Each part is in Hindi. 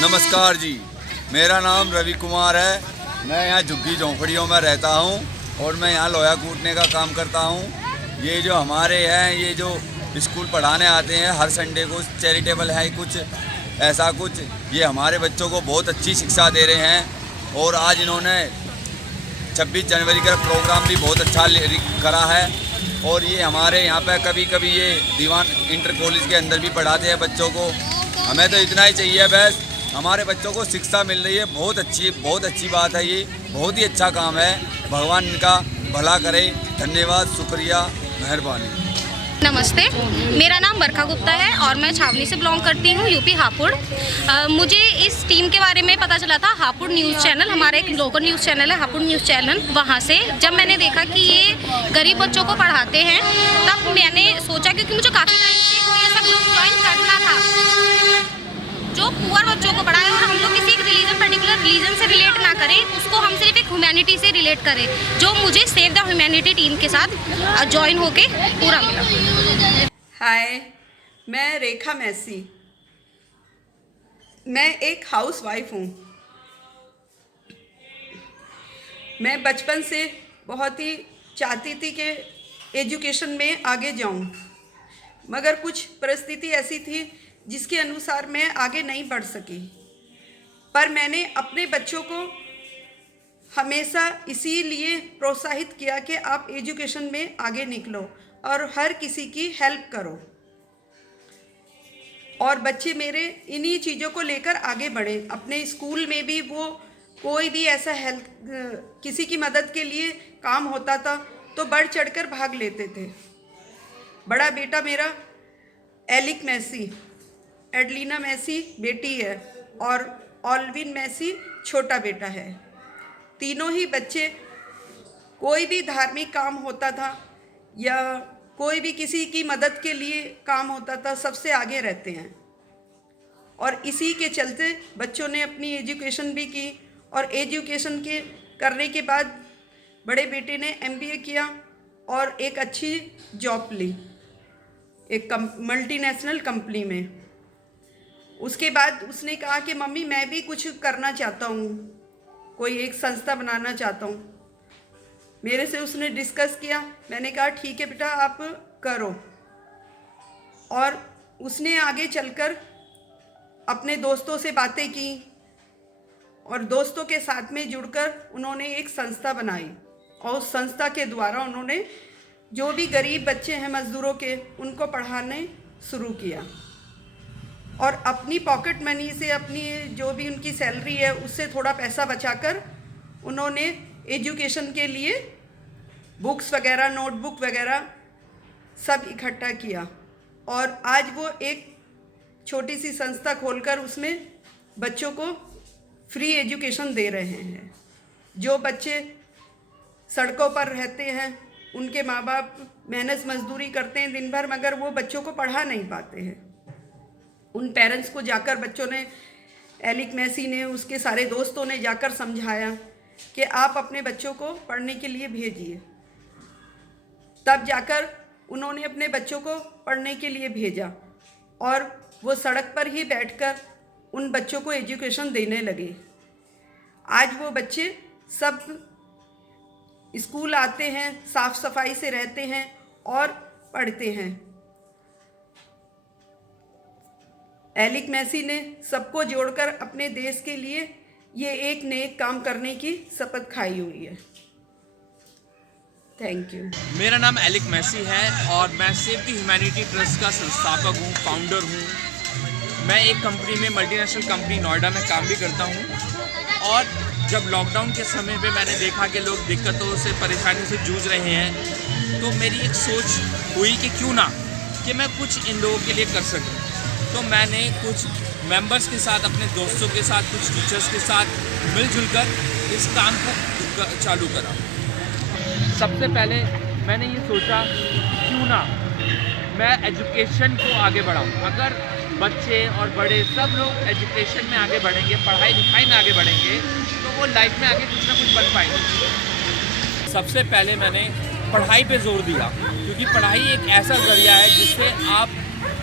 नमस्कार जी, मेरा नाम रवि कुमार है। मैं यहाँ झुग्गी झोंपड़ियों में रहता हूँ और मैं यहाँ लोहा कूटने का काम करता हूँ। ये जो हमारे हैं, ये जो स्कूल पढ़ाने आते हैं हर संडे को, चैरिटेबल है कुछ ऐसा कुछ, ये हमारे बच्चों को बहुत अच्छी शिक्षा दे रहे हैं। और आज इन्होंने 26 जनवरी का प्रोग्राम भी बहुत अच्छा करा है। और ये हमारे यहाँ पे कभी कभी ये दीवान इंटर कॉलेज के अंदर भी पढ़ाते हैं बच्चों को। हमें तो इतना ही चाहिए, बस हमारे बच्चों को शिक्षा मिल रही है, बहुत अच्छी बात है। ये बहुत ही अच्छा काम है। भगवान इनका भला करे। धन्यवाद, शुक्रिया, मेहरबानी। नमस्ते, मेरा नाम बरखा गुप्ता है और मैं छावनी से बिलोंग करती हूँ, यूपी हापुड़। मुझे इस टीम के बारे में पता चला था हापुड़ न्यूज़ चैनल, हमारा एक लोकल न्यूज़ चैनल है हापुड़ न्यूज़ चैनल। वहाँ से जब मैंने देखा कि ये गरीब बच्चों को पढ़ाते हैं, तब मैंने सोचा, क्योंकि मुझे काफ़ी टाइम से कोई ऐसा ग्रुप ज्वाइन करना था जो पुअर बच्चों को पढ़ाए और हम लोग किसी एक पर्टिकुलर रिलीजन से रिलेट ना करें, उसको हम सिर्फ एक ह्यूमैनिटी से रिलेट करें, जो मुझे सेव द ह्यूमैनिटी टीम के साथ ज्वाइन होके पूरा मिला। हाय, मैं रेखा मैसी। मैं एक हाउस वाइफ हूँ। मैं बचपन से बहुत ही चाहती थी कि एजुकेशन में आगे जाऊँ, मगर कुछ परिस्थिति ऐसी थी जिसके अनुसार मैं आगे नहीं बढ़ सकी। पर मैंने अपने बच्चों को हमेशा इसीलिए प्रोत्साहित किया कि आप एजुकेशन में आगे निकलो और हर किसी की हेल्प करो, और बच्चे मेरे इन्हीं चीज़ों को लेकर आगे बढ़े। अपने स्कूल में भी वो कोई भी ऐसा हेल्प, किसी की मदद के लिए काम होता था तो बढ़ चढ़कर भाग लेते थे। बड़ा बेटा मेरा एलिक मैसी, एडलिना मैसी बेटी है और ऑलविन मैसी छोटा बेटा है। तीनों ही बच्चे कोई भी धार्मिक काम होता था या कोई भी किसी की मदद के लिए काम होता था, सबसे आगे रहते हैं। और इसी के चलते बच्चों ने अपनी एजुकेशन भी की, और एजुकेशन के करने के बाद बड़े बेटे ने MBA किया और एक अच्छी जॉब ली एक मल्टीनेशनल कंपनी में। उसके बाद उसने कहा कि मम्मी मैं भी कुछ करना चाहता हूँ, कोई एक संस्था बनाना चाहता हूँ। मेरे से उसने डिस्कस किया, मैंने कहा ठीक है बेटा आप करो। और उसने आगे चलकर अपने दोस्तों से बातें की और दोस्तों के साथ में जुड़कर उन्होंने एक संस्था बनाई, और उस संस्था के द्वारा उन्होंने जो भी गरीब बच्चे हैं मज़दूरों के, उनको पढ़ाने शुरू किया। और अपनी पॉकेट मनी से, अपनी जो भी उनकी सैलरी है उससे थोड़ा पैसा बचाकर उन्होंने एजुकेशन के लिए बुक्स वगैरह, नोटबुक वगैरह सब इकट्ठा किया, और आज वो एक छोटी सी संस्था खोलकर उसमें बच्चों को फ्री एजुकेशन दे रहे हैं। जो बच्चे सड़कों पर रहते हैं, उनके माँ बाप मेहनत मजदूरी करते हैं दिन भर, मगर वो बच्चों को पढ़ा नहीं पाते हैं। उन पेरेंट्स को जाकर बच्चों ने, एलिक मैसी ने, उसके सारे दोस्तों ने जाकर समझाया कि आप अपने बच्चों को पढ़ने के लिए भेजिए। तब जाकर उन्होंने अपने बच्चों को पढ़ने के लिए भेजा, और वो सड़क पर ही बैठकर उन बच्चों को एजुकेशन देने लगे। आज वो बच्चे सब स्कूल आते हैं, साफ सफाई से रहते हैं और पढ़ते हैं। एलिक मैसी ने सबको जोड़कर अपने देश के लिए ये एक नेक काम करने की शपथ खाई हुई है। Thank you. मेरा नाम एलिक मैसी है और मैं सेव द ह्यूमैनिटी ट्रस्ट का संस्थापक हूँ, फाउंडर हूँ। मैं एक कंपनी में, मल्टीनेशनल कंपनी नोएडा में काम भी करता हूँ। और जब लॉकडाउन के समय पे मैंने देखा कि लोग दिक्कतों से, परेशानियों से जूझ रहे हैं, तो मेरी एक सोच हुई कि क्यों ना कि मैं कुछ इन लोगों के लिए कर सकूँ। तो मैंने कुछ मेंबर्स के साथ, अपने दोस्तों के साथ, कुछ टीचर्स के साथ मिलजुल कर इस काम को चालू करा। सबसे पहले मैंने ये सोचा क्यों ना मैं एजुकेशन को आगे बढ़ाऊँ। अगर बच्चे और बड़े सब लोग एजुकेशन में आगे बढ़ेंगे, पढ़ाई लिखाई में आगे बढ़ेंगे, तो वो लाइफ में आगे कुछ ना कुछ बन पाएंगे। सबसे पहले मैंने पढ़ाई पे जोर दिया, क्योंकि पढ़ाई एक ऐसा जरिया है जिससे आप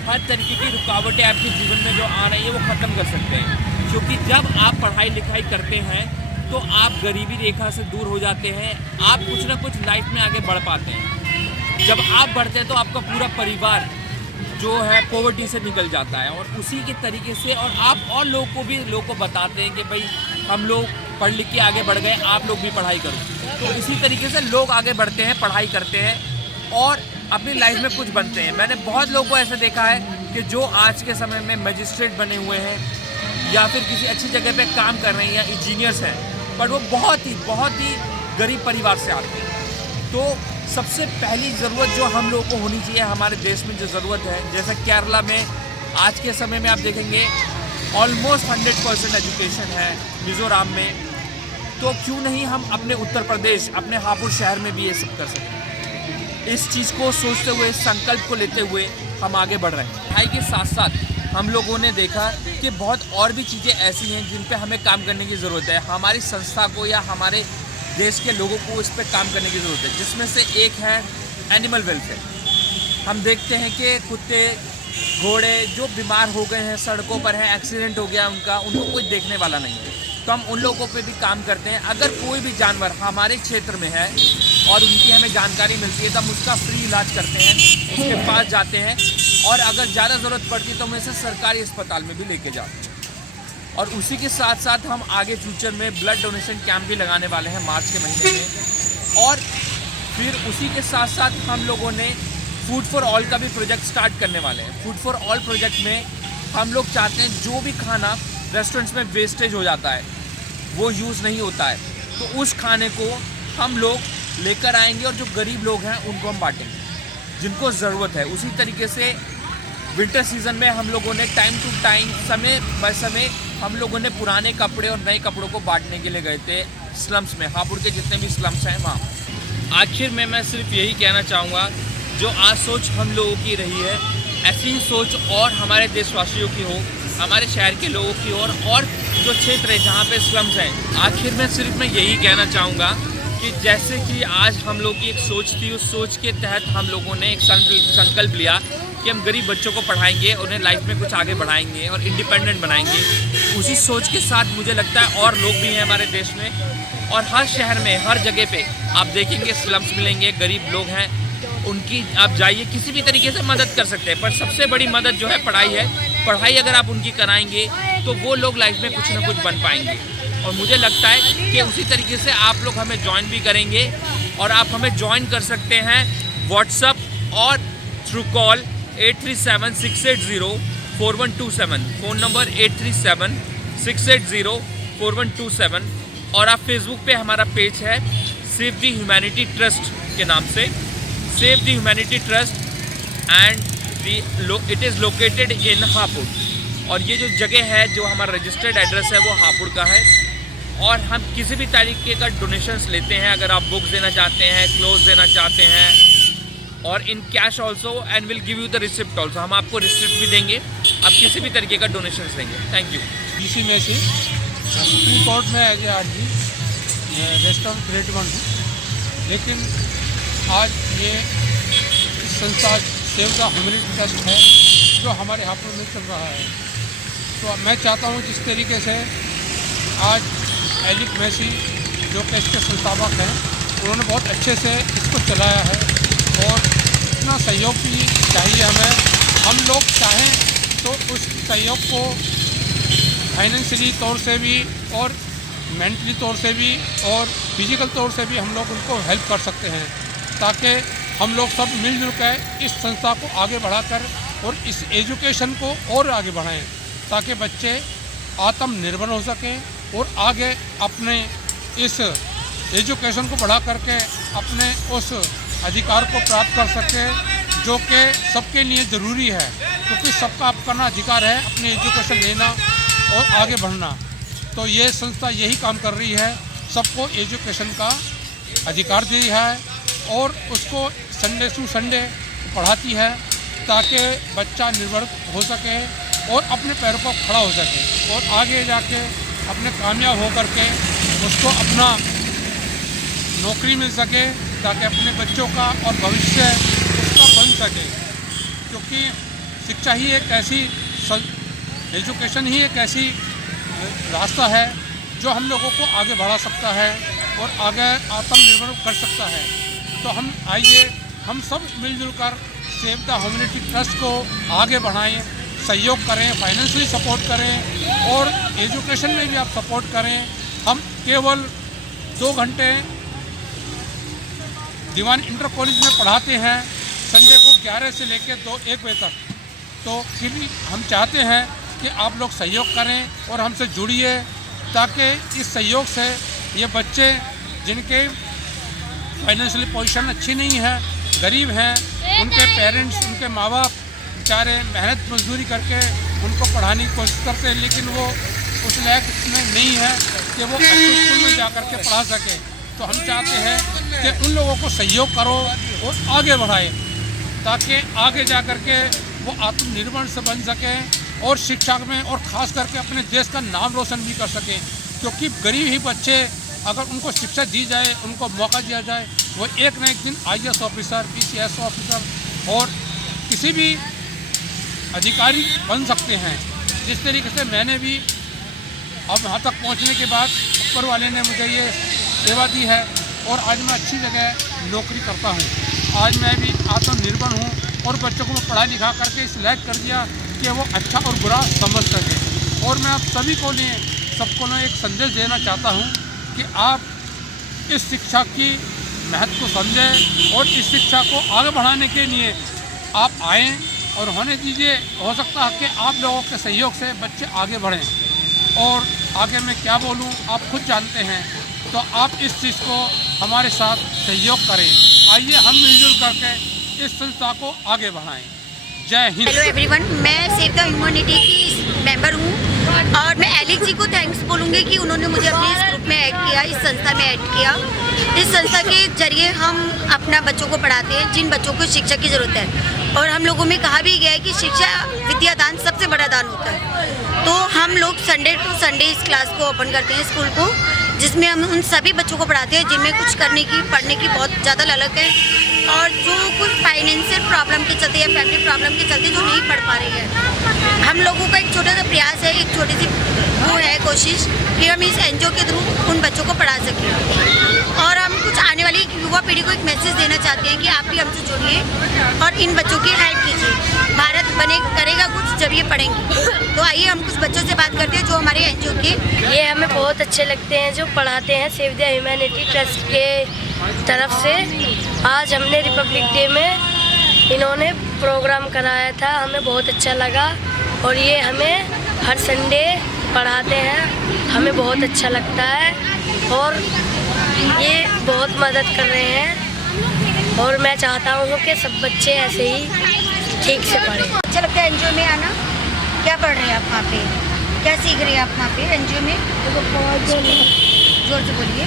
हर तरीके की रुकावटें आपके जीवन में जो आ रही है वो ख़त्म कर सकते हैं। क्योंकि जब आप पढ़ाई लिखाई करते हैं तो आप गरीबी रेखा से दूर हो जाते हैं, आप कुछ ना कुछ लाइफ में आगे बढ़ पाते हैं। जब आप बढ़ते हैं तो आपका पूरा परिवार जो है पॉवर्टी से निकल जाता है, और उसी के तरीके से और आप और लोगों को बताते हैं कि भाई हम लोग पढ़ लिख के आगे बढ़ गए, आप लोग भी पढ़ाई करो। तो इसी तरीके से लोग आगे बढ़ते हैं, पढ़ाई करते हैं और अपनी लाइफ में कुछ बनते हैं। मैंने बहुत लोगों को ऐसे देखा है कि जो आज के समय में मजिस्ट्रेट बने हुए हैं या फिर किसी अच्छी जगह पे काम कर रहे हैं या इंजीनियर्स हैं, पर वो बहुत ही गरीब परिवार से आते हैं। तो सबसे पहली ज़रूरत जो हम लोगों को होनी चाहिए हमारे देश में, जो ज़रूरत है, जैसे केरला में आज के समय में आप देखेंगे ऑलमोस्ट 100% एजुकेशन है, मिज़ोरम में, तो क्यों नहीं हम अपने उत्तर प्रदेश, अपने हापुड़ शहर में भी ये सब कर सकते हैं। इस चीज़ को सोचते हुए, संकल्प को लेते हुए हम आगे बढ़ रहे हैं। पढ़ाई के साथ साथ हम लोगों ने देखा कि बहुत और भी चीज़ें ऐसी हैं जिन पे हमें काम करने की ज़रूरत है। हमारी संस्था को या हमारे देश के लोगों को इस पर काम करने की ज़रूरत है, जिसमें से एक है एनिमल वेलफेयर। हम देखते हैं कि कुत्ते घोड़े जो बीमार हो गए हैं, सड़कों पर हैं, एक्सीडेंट हो गया उनको कोई देखने वाला नहीं है, तो हम उन लोगों पे भी काम करते हैं। अगर कोई भी जानवर हमारे क्षेत्र में है और उनकी हमें जानकारी मिलती है तो हम उसका फ्री इलाज करते हैं, उसके पास जाते हैं, और अगर ज़्यादा ज़रूरत पड़ती है तो हम इसे सरकारी अस्पताल में भी लेके जाते हैं। और उसी के साथ साथ हम आगे फ्यूचर में ब्लड डोनेशन कैंप भी लगाने वाले हैं मार्च के महीने में। और फिर उसी के साथ साथ हम लोगों ने फूड फॉर ऑल का भी प्रोजेक्ट स्टार्ट करने वाले हैं। फूड फॉर ऑल प्रोजेक्ट में हम लोग चाहते हैं जो भी खाना रेस्टोरेंट्स में वेस्टेज हो जाता है, वो यूज़ नहीं होता है, तो उस खाने को हम लोग लेकर आएंगे और जो गरीब लोग हैं उनको हम बांटेंगे, जिनको ज़रूरत है। उसी तरीके से विंटर सीज़न में हम लोगों ने टाइम टू टाइम, समय बाय समय हम लोगों ने पुराने कपड़े और नए कपड़ों को बांटने के लिए गए थे स्लम्स में, हापुड़ के जितने भी स्लम्स हैं वहाँ। आखिर में मैं सिर्फ यही कहना चाहूँगा, जो आज सोच हम लोगों की रही है, ऐसी ही सोच और हमारे देशवासियों की हो, हमारे शहर के लोगों की हो, और जो क्षेत्र है जहाँ पे स्लम्स हैं। आखिर में सिर्फ मैं यही कहना चाहूँगा कि जैसे कि आज हम लोग की एक सोच थी, उस सोच के तहत हम लोगों ने एक संकल्प लिया कि हम गरीब बच्चों को पढ़ाएंगे, उन्हें लाइफ में कुछ आगे बढ़ाएंगे और इंडिपेंडेंट बनाएंगे। उसी सोच के साथ मुझे लगता है और लोग भी हैं हमारे देश में, और हर शहर में, हर जगह पे आप देखेंगे स्लम्स मिलेंगे, गरीब लोग हैं, उनकी आप जाइए, किसी भी तरीके से मदद कर सकते हैं। पर सबसे बड़ी मदद जो है पढ़ाई है। पढ़ाई अगर आप उनकी कराएंगे तो वो लोग लाइफ में कुछ ना कुछ बन पाएंगे। और मुझे लगता है कि उसी तरीके से आप लोग हमें ज्वाइन भी करेंगे, और आप हमें ज्वाइन कर सकते हैं व्हाट्सअप और थ्रू कॉल 8376804127, फ़ोन नंबर 8376804127। और आप फेसबुक पे हमारा पेज है सेव द ह्यूमैनिटी ट्रस्ट के नाम से, save the humanity trust, and it is located in Hapur. और ये जो जगह है, जो हमारा रजिस्टर्ड एड्रेस है, वो हापुड़ का है। और हम किसी भी तरीके का डोनेशंस लेते हैं, अगर आप बुक्स देना चाहते हैं, क्लोथ्स देना चाहते हैं, और in cash also, and will give you the receipt also. हम आपको रिसिप्ट भी देंगे, आप किसी भी तरीके का डोनेशंस देंगे। Thank you. इसी में से सुप्रीम कोर्ट में एज ए आरजी रेस्टोरेंट ग्रेड 1 हूँ, लेकिन आज ये संस्था सेव द ह्यूमैनिटी ट्रस्ट है जो हमारे हापुड़ में चल रहा है। तो मैं चाहता हूँ जिस तरीके से आज एलिक मैसी जो कि इसके संस्थापक हैं, उन्होंने बहुत अच्छे से इसको चलाया है, और इतना सहयोग भी चाहिए हमें। हम लोग चाहें तो उस सहयोग को फाइनेंशियली तौर से भी और मेंटली तौर से भी और फिजिकल तौर से भी हम लोग उनको हेल्प कर सकते हैं, ताकि हम लोग सब मिलजुल कर इस संस्था को आगे बढ़ाकर और इस एजुकेशन को और आगे बढ़ाएं, ताकि बच्चे आत्मनिर्भर हो सकें और आगे अपने इस एजुकेशन को बढ़ा करके अपने उस अधिकार को प्राप्त कर सकें जो कि सबके लिए ज़रूरी है, क्योंकि सबका अपना अधिकार है अपनी एजुकेशन लेना और आगे बढ़ना। तो ये संस्था यही काम कर रही है, सबको एजुकेशन का अधिकार दी है और उसको संडे टू संडे पढ़ाती है, ताकि बच्चा निर्भर हो सके और अपने पैरों पर खड़ा हो सके और आगे जाके अपने कामयाब हो करके उसको अपना नौकरी मिल सके, ताकि अपने बच्चों का और भविष्य उसका बन सके। क्योंकि शिक्षा ही एक ऐसी, एजुकेशन ही एक ऐसी रास्ता है जो हम लोगों को आगे बढ़ा सकता है और आगे आत्मनिर्भर कर सकता है। तो हम आइए हम सब मिलजुल कर सेव द ह्यूमैनिटी ट्रस्ट को आगे बढ़ाएं, सहयोग करें, फाइनेंशियली सपोर्ट करें और एजुकेशन में भी आप सपोर्ट करें। हम केवल 2 घंटे दीवान इंटर कॉलेज में पढ़ाते हैं संडे को 11 से लेकर 1 बजे तक। तो फिर भी हम चाहते हैं कि आप लोग सहयोग करें और हमसे जुड़िए, ताकि इस सहयोग से ये बच्चे जिनके फाइनेंशियली पोजीशन अच्छी नहीं है, गरीब हैं, उनके पेरेंट्स, उनके माँ बाप बेचारे मेहनत मजदूरी करके उनको पढ़ाने की कोशिश करते हैं, लेकिन वो उस लायक में नहीं है कि वो अच्छे स्कूल में जा कर के पढ़ा सके। तो हम चाहते हैं कि उन लोगों को सहयोग करो और आगे बढ़ाए, ताकि आगे जा कर के वो आत्मनिर्भर से बन सकें और शिक्षा में और ख़ास करके अपने देश का नाम रोशन भी कर सकें। क्योंकि गरीब ही बच्चे अगर उनको शिक्षा दी जाए, उनको मौका दिया जाए, वो एक न एक दिन IAS ऑफिसर, PCS ऑफिसर और किसी भी अधिकारी बन सकते हैं। जिस तरीके से मैंने भी अब वहाँ तक पहुँचने के बाद ऊपर वाले ने मुझे ये सेवा दी है और आज मैं अच्छी जगह नौकरी करता हूँ। आज मैं भी आत्मनिर्भर हूँ और बच्चों को मैं पढ़ा लिखा करके इस लायक कर दिया कि वो अच्छा और बुरा समझ सकें। और मैं आप सभी को लिए सबको एक संदेश देना चाहता हूँ कि आप इस शिक्षा की महत्व को समझें और इस शिक्षा को आगे बढ़ाने के लिए आप आएँ और होने दीजिए। हो सकता है कि आप लोगों के सहयोग से बच्चे आगे बढ़ें। और आगे मैं क्या बोलूं आप खुद जानते हैं। तो आप इस चीज़ को हमारे साथ सहयोग करें। आइए हम मिलजुल करके इस संस्था को आगे बढ़ाएं। जय हिंद। हेलो एवरीवन, मैं सेव द ह्यूमैनिटी की मेंबर हूँ और मैं एलिक जी को थैंक्स बोलूँगी कि उन्होंने मुझे अपने इस ग्रुप में ऐड किया, इस संस्था में ऐड किया। इस संस्था के जरिए हम अपना बच्चों को पढ़ाते हैं जिन बच्चों को शिक्षा की ज़रूरत है। और हम लोगों में कहा भी गया है कि शिक्षा विद्यादान सबसे बड़ा दान होता है। तो हम लोग संडे टू संडे इस क्लास को ओपन करते हैं, स्कूल को, जिसमें हम उन सभी बच्चों को पढ़ाते हैं जिनमें कुछ करने की, पढ़ने की बहुत ज़्यादा ललक है और जो कुछ फाइनेंशियल प्रॉब्लम के चलते या फैमिली प्रॉब्लम के चलते जो नहीं पढ़ पा रही है। हम लोगों का एक छोटा सा प्रयास है, एक छोटी सी वो है कोशिश कि हम इस NGO के थ्रू उन बच्चों को पढ़ा सकें। और हम कुछ आने वाली युवा पीढ़ी को एक मैसेज देना चाहते हैं कि आप भी हमसे जुड़िए और इन बच्चों की हेल्प कीजिए। भारत करेगा कुछ जब ये पढ़ेंगे। तो आइए हम कुछ बच्चों से बात करते हैं जो हमारे NGO के ये हमें बहुत अच्छे लगते हैं जो पढ़ाते हैं सेव द ह्यूमैनिटी ट्रस्ट के तरफ से। आज हमने रिपब्लिक डे में इन्होंने प्रोग्राम कराया था, हमें बहुत अच्छा लगा और ये हमें हर संडे पढ़ाते हैं, हमें बहुत अच्छा लगता है और ये बहुत मदद कर रहे हैं और मैं चाहता हूँ कि सब बच्चे ऐसे ही ठीक से पढ़ें। अच्छा लगता है NGO में आना। क्या पढ़ रहे हैं आप वहाँ पे, क्या सीख रहे हैं आप वहाँ पे NGO में? जोर से बोलिए।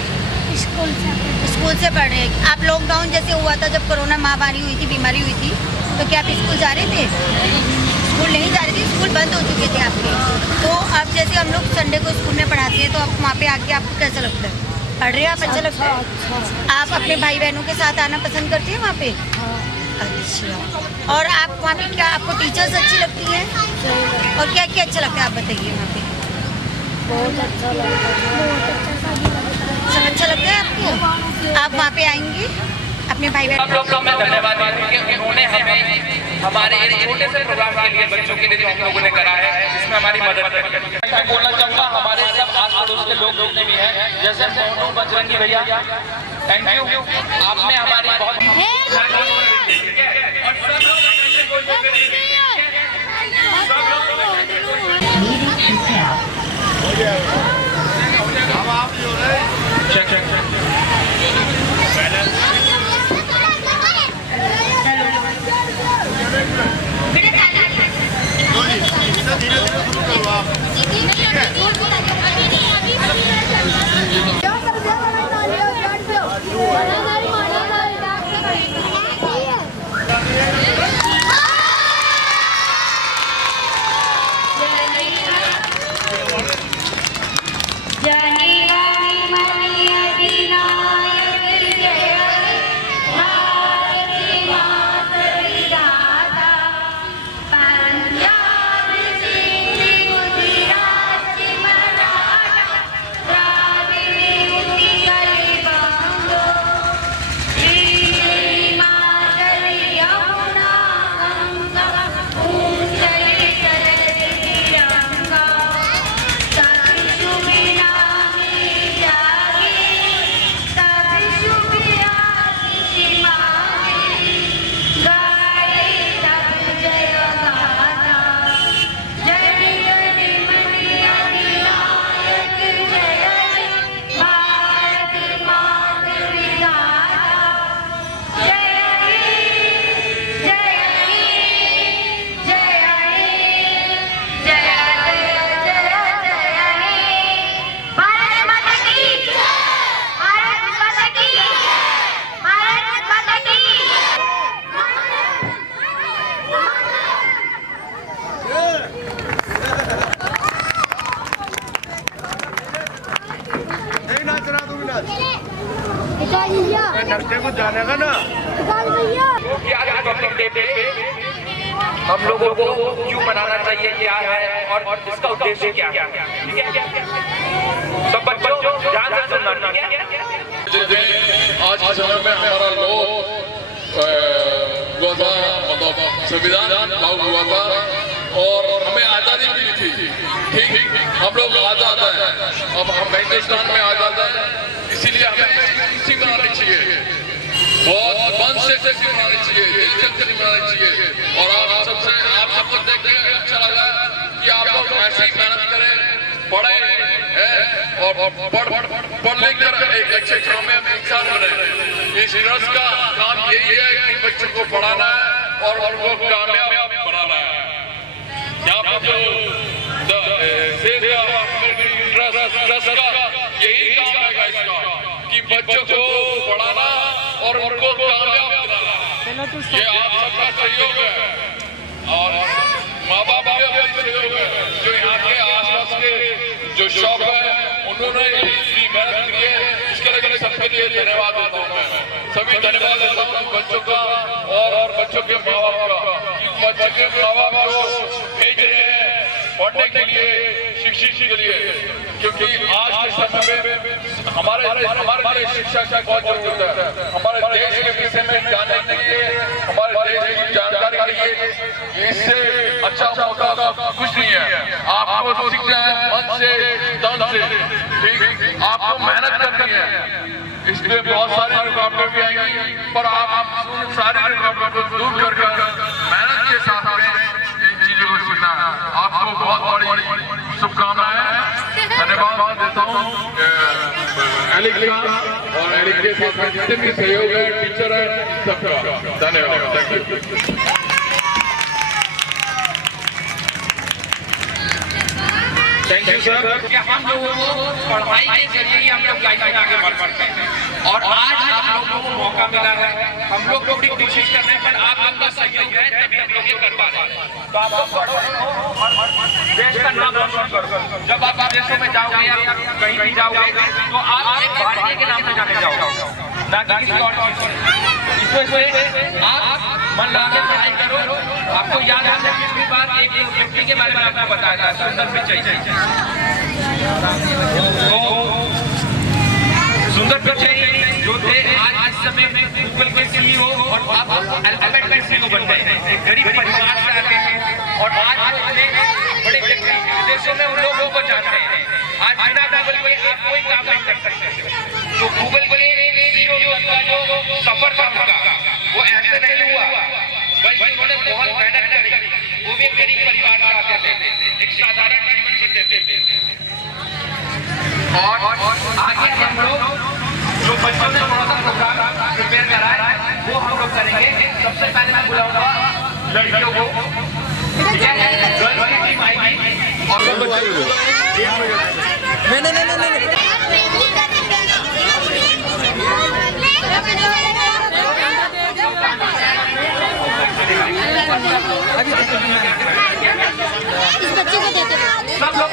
स्कूल से पढ़ रहे हैं आप। लॉकडाउन जैसे हुआ था, जब कोरोना महामारी हुई थी, बीमारी हुई थी, तो क्या आप स्कूल जा रहे थे? स्कूल नहीं जा रहे थे, स्कूल बंद हो चुके थे आपके। तो अब जैसे हम लोग संडे को स्कूल में पढ़ाते हैं, तो आप वहाँ पे आके आपको कैसा लगता है? पढ़ रहे हैं आप, अच्छा लगता है? आप अपने भाई बहनों के साथ आना पसंद करते हैं वहाँ पे? अच्छा। और आप वहाँ पे क्या, आपको टीचर्स अच्छी लगती हैं और क्या क्या अच्छा लगता है आप बताइए? वहाँ पे बहुत अच्छा लगता है। सब अच्छा लगता है आपको? आप वहाँ पे आएंगे अपने भाई बहन? आप लोग को मैं धन्यवाद देता हूं कि उन्होंने हमें हमारे इस छोटे से प्रोग्राम के लिए, बच्चों के लिए जो हम लोगों ने करा है, इसमें हमारी मदद करें। मैं बोलना चाहूँगा हमारे सब आस पड़ोस के लोग जितने भी हैं, जैसे मोनू बजरंगी भैया, थैंक यू, आपने हमारी बहुत जानेगा ना कि आज रिपब्लिक डे पे हम लोगों को क्यों मनाना चाहिए, क्या है और इसका उद्देश्य क्या है। ठीक है, सब बच्चों ध्यान से सुनना। ठीक है, आज के समय में हमारा लोग हुआ था, मतलब संविधान लागू हुआ था और हमें आज़ादी मिली थी। ठीक, हम लोग आज़ाद हैं, अब हम हिंदुस्तान में आज़ाद हैं, इसीलिए हमें खुशी मनानी चाहिए, बहुत मन से खुशी मनानी चाहिए, दिल से खुशी मनानी चाहिए। और आप सबको देख के अच्छा लगा कि आप लोग ऐसे ही मेहनत करें, पढ़े और पढ़ लिख कर एक अच्छे कामयाब इंसान बने। इस ट्रस्ट का काम यही है कि बच्चों को पढ़ाना है और उनको कामयाब बनाना है। यहाँ पर जो ट्रस्ट का यही काम है इसका कि बच्चों को पढ़ाना और उनको कामयाब बनाना। ये आप सबका सहयोग है और माँ बाप का सहयोग है, जो यहाँ के आसपास के जो शॉप है उन्होंने इसकी मेहनत की है, इसके लिए सबके लिए धन्यवाद देता हूँ मैं, सभी धन्यवाद देता हूँ बच्चों का और बच्चों के माँ बाप का। बच्चों के माँ बाप को भेज रहे हैं पढ़ने के लिए, शिक्षित के लिए, क्योंकि आज के समय में हमारे लिए शिक्षा की बहुत जरूरत है। हमारे देश के विषय में जानने के लिए, हमारे देश की जानकारी के लिए इससे अच्छा मौका कुछ नहीं है। आपको सीखना है मन से, तन से। ठीक, आपको मेहनत करनी है, इसमें बहुत सारी रुकावटें भी आएंगी, पर आप सारी रुकावटों को दूर कर मेहनत के साथ में इन चीजों को सीखना है। आपको बहुत बड़ी शुभकामनाएं, धन्यवाद देता हूँ एलिक का और एलिक के साथ में जितने भी सहयोग है, टीचर है, सबका धन्यवाद। Thank you. Thank you sir. हम लोगों को पढ़ाई के जरिए ही हम लोग लाइफ में आगे बढ़ सकते हैं और आज आप लोगों को मौका मिला है। हम लोग पूरी कोशिश कर रहे हैं, पर आप लोग का सहयोग है तभी हम लोग ये कर पा रहे हैं। तो आप लोग पढ़ो और देश का नाम रोशन करो। जब आप विदेशों में जाओगे या कहीं भी जाओगे तो आप एक भारतीय के नाम से जाने जाओगे, ना कि किसी और चीज से। इसमें आप मन लगा के पढ़ाई करो। आपको याद है पिछली बार एक व्यक्ति के बारे में आपको बताया था, सुंदर पिचाई। तो सुंदर पिचाई जो थे आज इस समय में गूगल के सीईओ और अब अल्फाबेट के सीईओ बन गए हैं। एक गरीब परिवार से आते हैं और आज वो इतने बड़े विदेशों में उन लोगों को जानते हैं। आज बिना गूगल के आप कोई काम नहीं कर सकते। तो गूगल के सीईओ का जो सफर था उनका, वो ऐसे नहीं हुआ, बल्कि उन्होंने बहुत मेहनत करी। वो भी एक गरीब परिवार से आते थे, एक साधारण जीवन जीते थे। और आगे हम लोग जो बच्चों ने थोड़ा सा प्रोग्राम प्रिपेयर करा है वो हम लोग करेंगे। सबसे पहले मैं बुलाऊंगा लड़कियों को, ठीक है, गर्ल्स की टीम आएगी और वो बच्चों इस बच्चे को देते हैं। सब लोग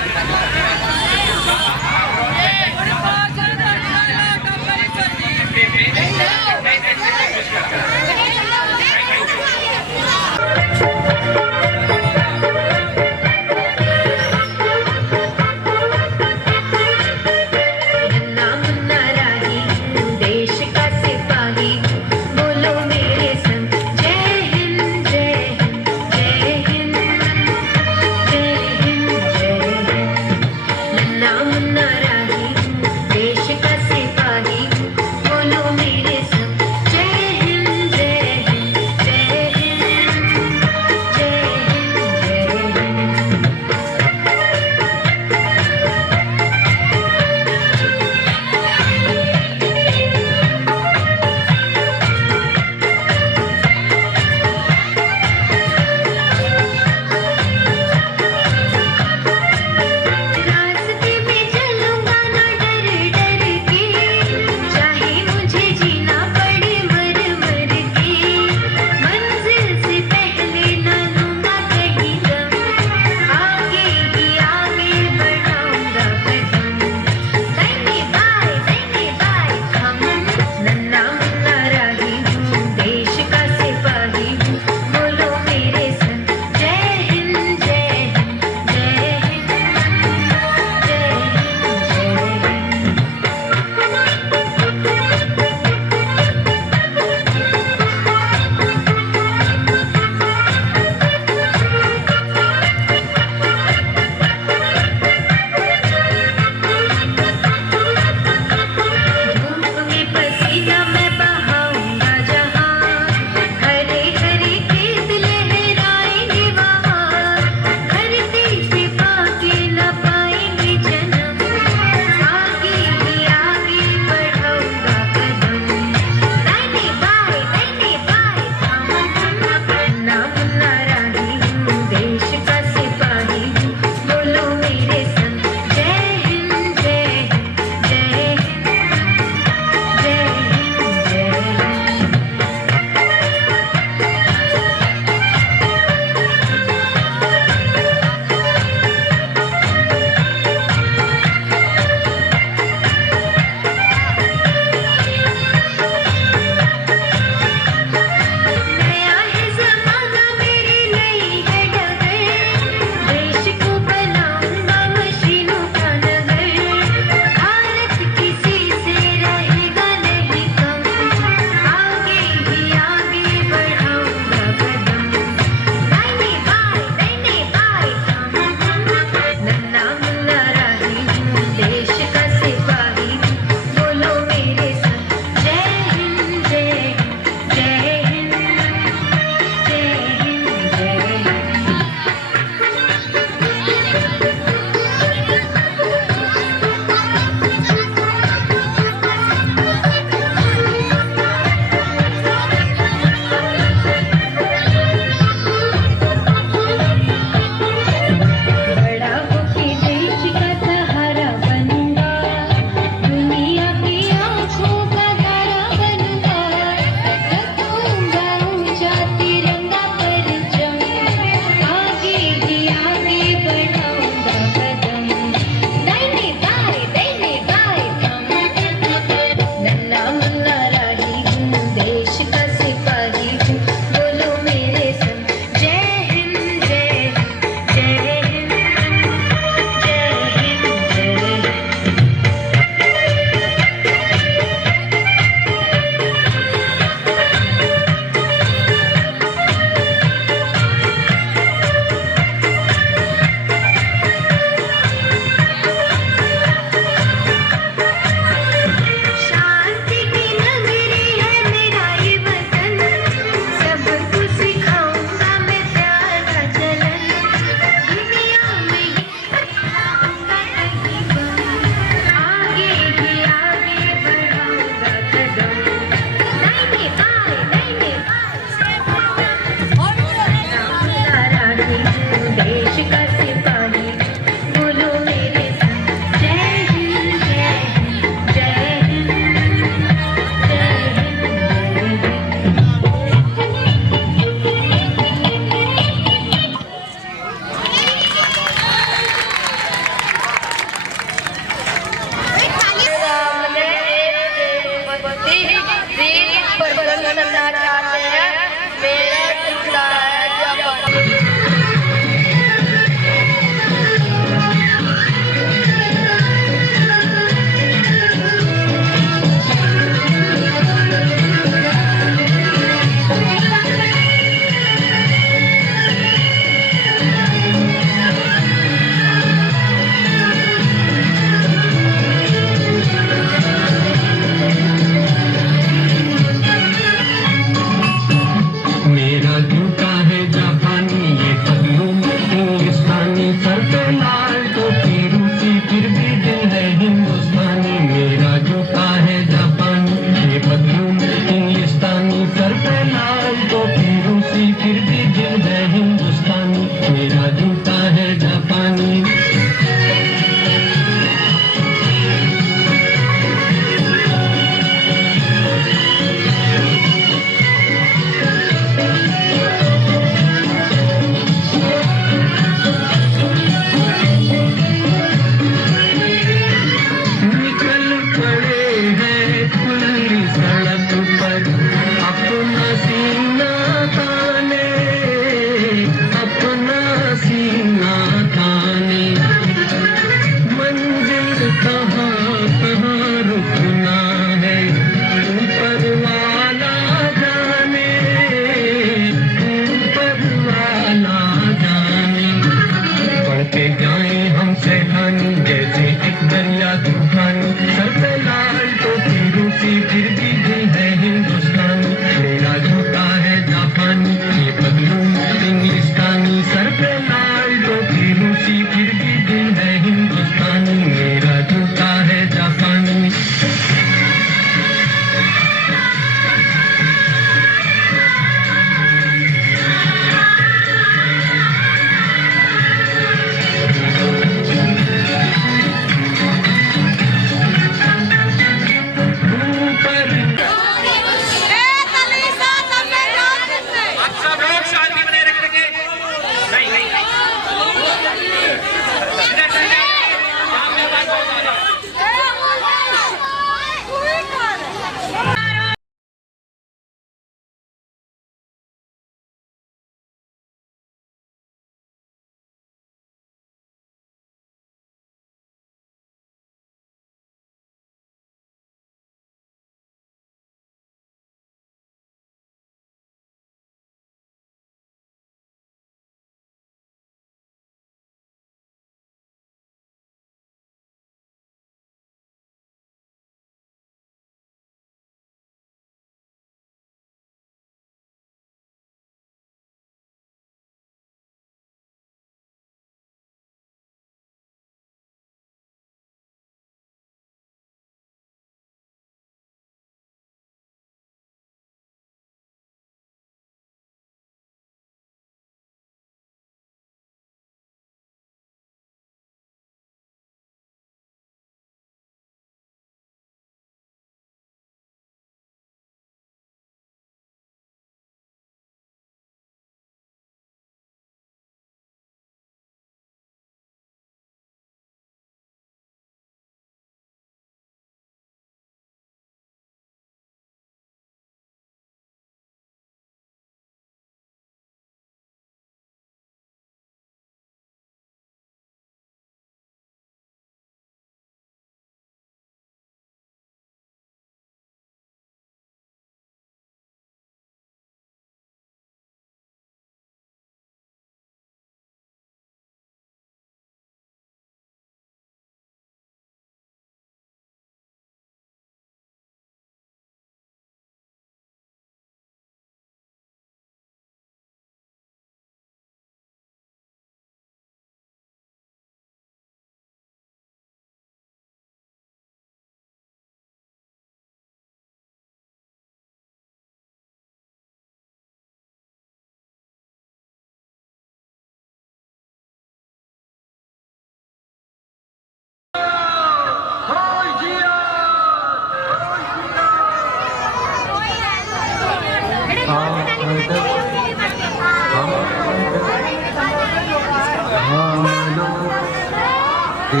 I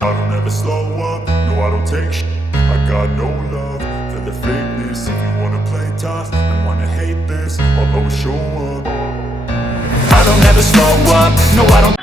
don't ever slow up, no I don't take shit. I got no love for the fakeness. If you wanna play tough and wanna hate this, I'll always show up. I don't ever slow up, no I don't.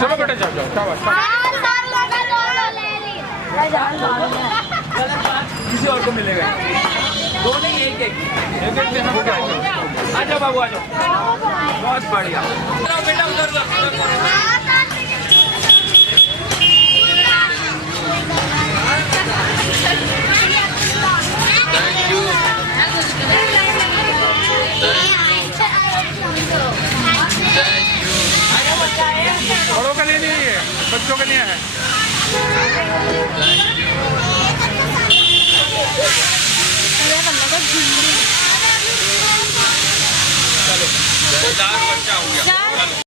चलो बेटा जाओ जाओ शाबाश किसी और को मिलेगा दो नहीं एक एक देना बेटा आ जाओ बाबू आ जाओ बहुत बढ़िया बेटा उधर बड़ों का लिए नहीं है बच्चों का लिए है चलो बच्चा हो गया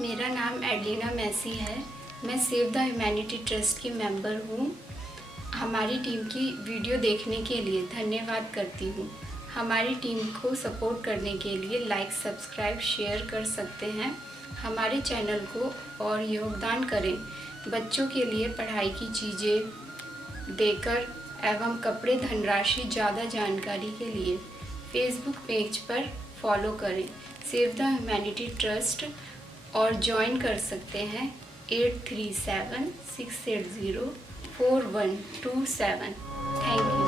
मेरा नाम एडलिना मैसी है। मैं सेव द ह्यूमैनिटी ट्रस्ट की मेंबर हूँ। हमारी टीम की वीडियो देखने के लिए धन्यवाद करती हूँ। हमारी टीम को सपोर्ट करने के लिए लाइक, सब्सक्राइब, शेयर कर सकते हैं। हमारे चैनल को और योगदान करें। बच्चों के लिए पढ़ाई की चीज़ें देकर एवं कपड़े, धनराशि, ज़्यादा जानकारी के लिए फेसबुक पेज पर फॉलो करें सेव द ह्यूमैनिटी ट्रस्ट और ज्वाइन कर सकते हैं 8376804127। Thank you.